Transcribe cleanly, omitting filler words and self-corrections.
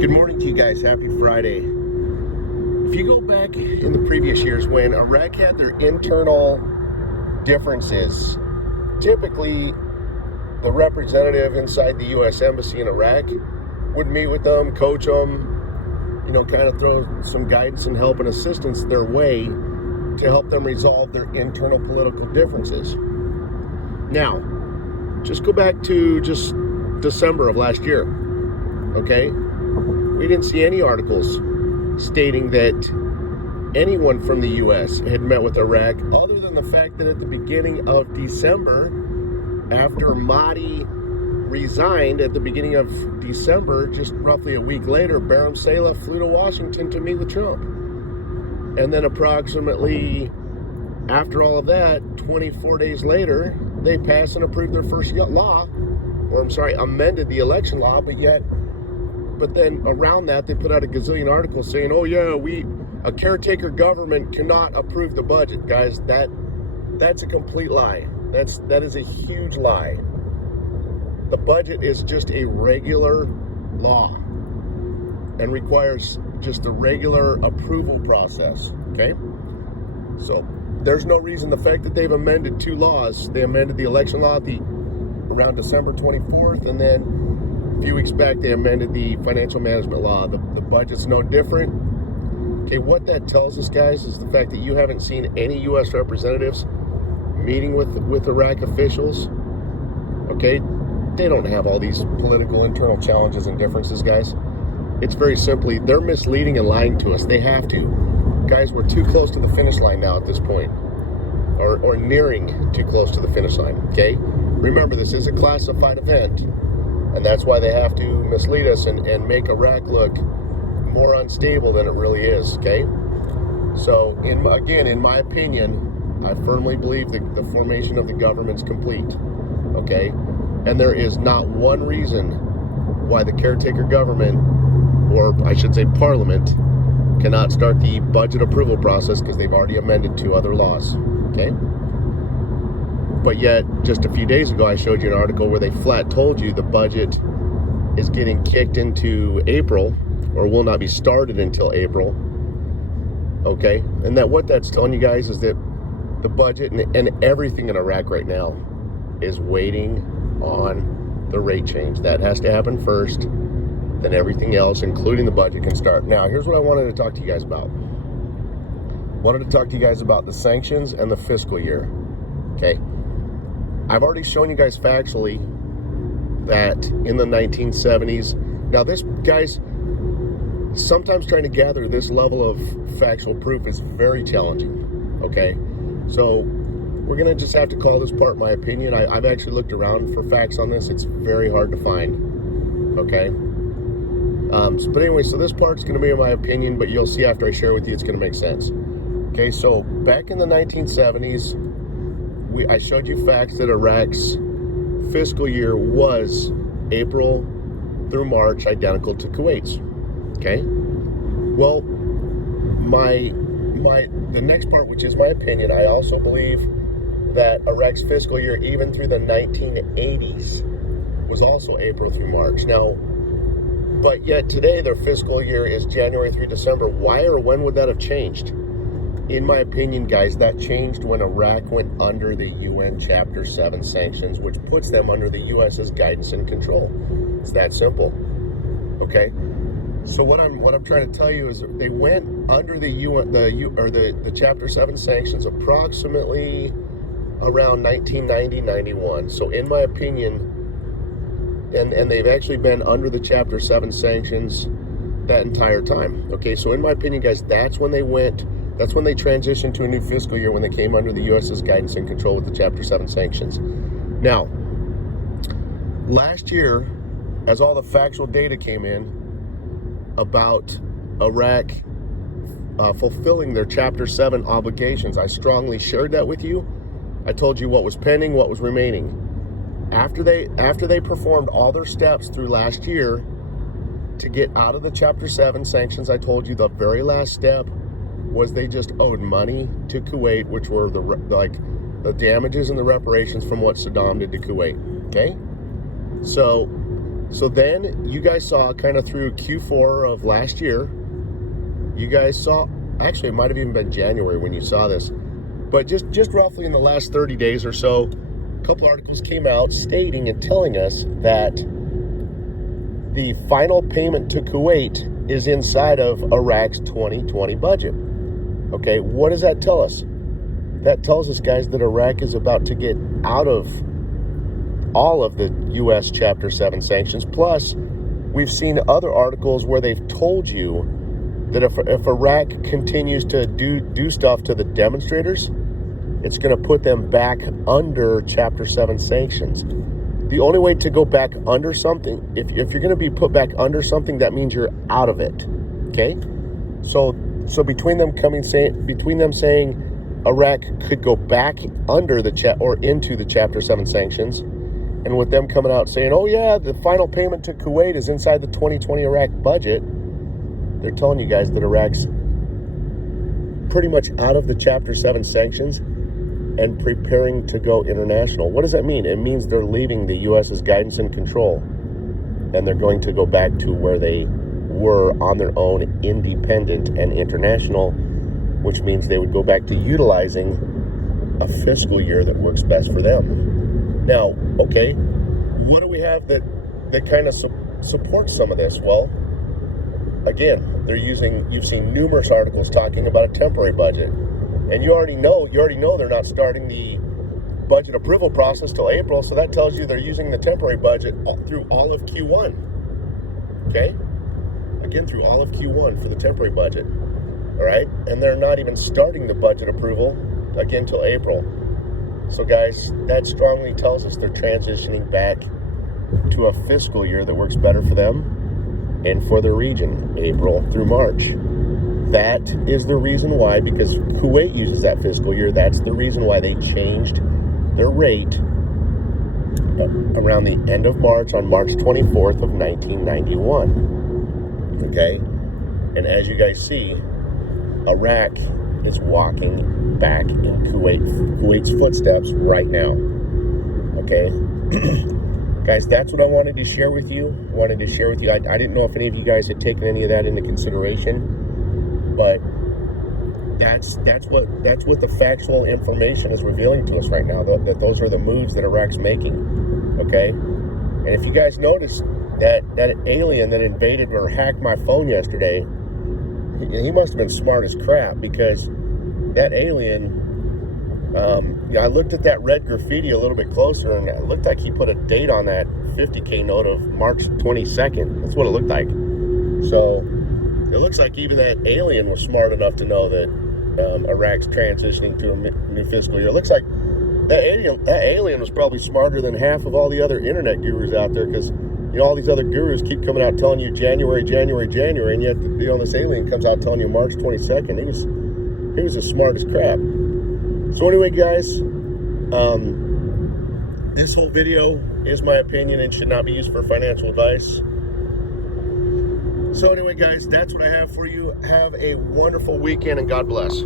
Good morning to you guys. Happy Friday. If you go back in the previous years when Iraq had their internal differences, typically the representative inside the U.S. Embassy in Iraq would meet with them, coach them, kind of throw some guidance and help and assistance their way to help them resolve their internal political differences. Now, just go back to just December of last year, okay? We didn't see any articles stating that anyone from the U.S. had met with Iraq, other than the fact that at the beginning of December, after Mahdi resigned at the beginning of December, just roughly a week later, Barham Saleh flew to Washington to meet with Trump. And then approximately after all of that, 24 days later, they passed and approved their first law, amended the election law, but then around that, they put out a gazillion articles saying, oh yeah, a caretaker government cannot approve the budget. Guys, that's a complete lie. That is a huge lie. The budget is just a regular law and requires just the regular approval process, okay? So there's no reason, the fact that they've amended two laws, they amended the election law around December 24th, and then a few weeks back, they amended the financial management law. The budget's no different. Okay, what that tells us, guys, is the fact that you haven't seen any U.S. representatives meeting with Iraq officials. Okay, they don't have all these political internal challenges and differences, guys. It's very simply, they're misleading and lying to us. They have to. Guys, we're too close to the finish line now at this point, or nearing too close to the finish line, okay? Remember, this is a classified event. And that's why they have to mislead us and make Iraq look more unstable than it really is, okay? So, in my opinion, I firmly believe that the formation of the government's complete, okay? And there is not one reason why the caretaker government, or I should say parliament, cannot start the budget approval process because they've already amended two other laws, okay? But yet, just a few days ago, I showed you an article where they flat told you the budget is getting kicked into April, or will not be started until April. Okay? And what that's telling you guys is that the budget and everything in Iraq right now is waiting on the rate change. That has to happen first. Then everything else, including the budget, can start. Now, here's what I wanted to talk to you guys about. Wanted to talk to you guys about the sanctions and the fiscal year. Okay? I've already shown you guys factually that in the 1970s, now this, guys, sometimes trying to gather this level of factual proof is very challenging, okay? So we're gonna just have to call this part my opinion. I've actually looked around for facts on this. It's very hard to find, okay? But anyway, so this part's gonna be my opinion, but you'll see after I share with you, it's gonna make sense. Okay, so back in the 1970s, I showed you facts that Iraq's fiscal year was April through March, identical to Kuwait's. Okay? Well, the next part, which is my opinion, I also believe that Iraq's fiscal year, even through the 1980s, was also April through March. Now, but yet today their fiscal year is January through December. Why or when would that have changed? In my opinion, guys, that changed when Iraq went under the UN Chapter 7 sanctions, which puts them under the U.S.'s guidance and control. It's that simple, okay? So what I'm trying to tell you is they went under the Chapter 7 sanctions approximately around 1990-91. So in my opinion, and they've actually been under the Chapter 7 sanctions that entire time, okay? So in my opinion, guys, that's when they transitioned to a new fiscal year, when they came under the U.S.'s guidance and control with the Chapter 7 sanctions. Now, last year, as all the factual data came in about Iraq fulfilling their Chapter 7 obligations, I strongly shared that with you. I told you what was pending, what was remaining. After they performed all their steps through last year to get out of the Chapter 7 sanctions, I told you the very last step was they just owed money to Kuwait, which were the damages and the reparations from what Saddam did to Kuwait, okay? So So then you guys saw kind of through Q4 of last year, you guys saw, actually it might have even been January when you saw this, but just roughly in the last 30 days or so, a couple articles came out stating and telling us that the final payment to Kuwait is inside of Iraq's 2020 budget. Okay, what does that tell us? That tells us, guys, that Iraq is about to get out of all of the U.S. Chapter 7 sanctions. Plus, we've seen other articles where they've told you that if Iraq continues to do stuff to the demonstrators, it's going to put them back under Chapter 7 sanctions. The only way to go back under something, if you're going to be put back under something, that means you're out of it. Okay? So between them saying Iraq could go back under or into the Chapter 7 sanctions, and with them coming out saying, oh yeah, the final payment to Kuwait is inside the 2020 Iraq budget, they're telling you guys that Iraq's pretty much out of the Chapter 7 sanctions and preparing to go international. What does that mean? It means they're leaving the U.S.'s guidance and control, and they're going to go back to where they were on their own, independent and international, which means they would go back to utilizing a fiscal year that works best for them. Now, okay, what do we have that kind of supports some of this? Well, again, you've seen numerous articles talking about a temporary budget. And you already know they're not starting the budget approval process till April, so that tells you they're using the temporary budget through all of Q1. Okay? Again, through all of Q1 for the temporary budget. All right? And they're not even starting the budget approval again till April. So guys, that strongly tells us they're transitioning back to a fiscal year that works better for them and for their region, April through March. That is the reason why, because Kuwait uses that fiscal year, that's the reason why they changed their rate around the end of March, on March 24th of 1991. Okay? And as you guys see, Iraq is walking back in Kuwait's footsteps right now. Okay? Guys, that's what I wanted to share with you. I didn't know if any of you guys had taken any of that into consideration. But that's what the factual information is revealing to us right now, that those are the moves that Iraq's making, okay? And if you guys noticed that alien that invaded or hacked my phone yesterday, he must have been smart as crap, because that alien, I looked at that red graffiti a little bit closer, and it looked like he put a date on that 50K note of March 22nd. That's what it looked like. So it looks like even that alien was smart enough to know that Iraq's transitioning to a new fiscal year. It looks like that alien was probably smarter than half of all the other internet gurus out there, because all these other gurus keep coming out telling you January, and yet this alien comes out telling you March 22nd. He was as smart as crap. So anyway, guys, this whole video is my opinion and should not be used for financial advice. So anyway, guys, that's what I have for you. Have a wonderful weekend, and God bless.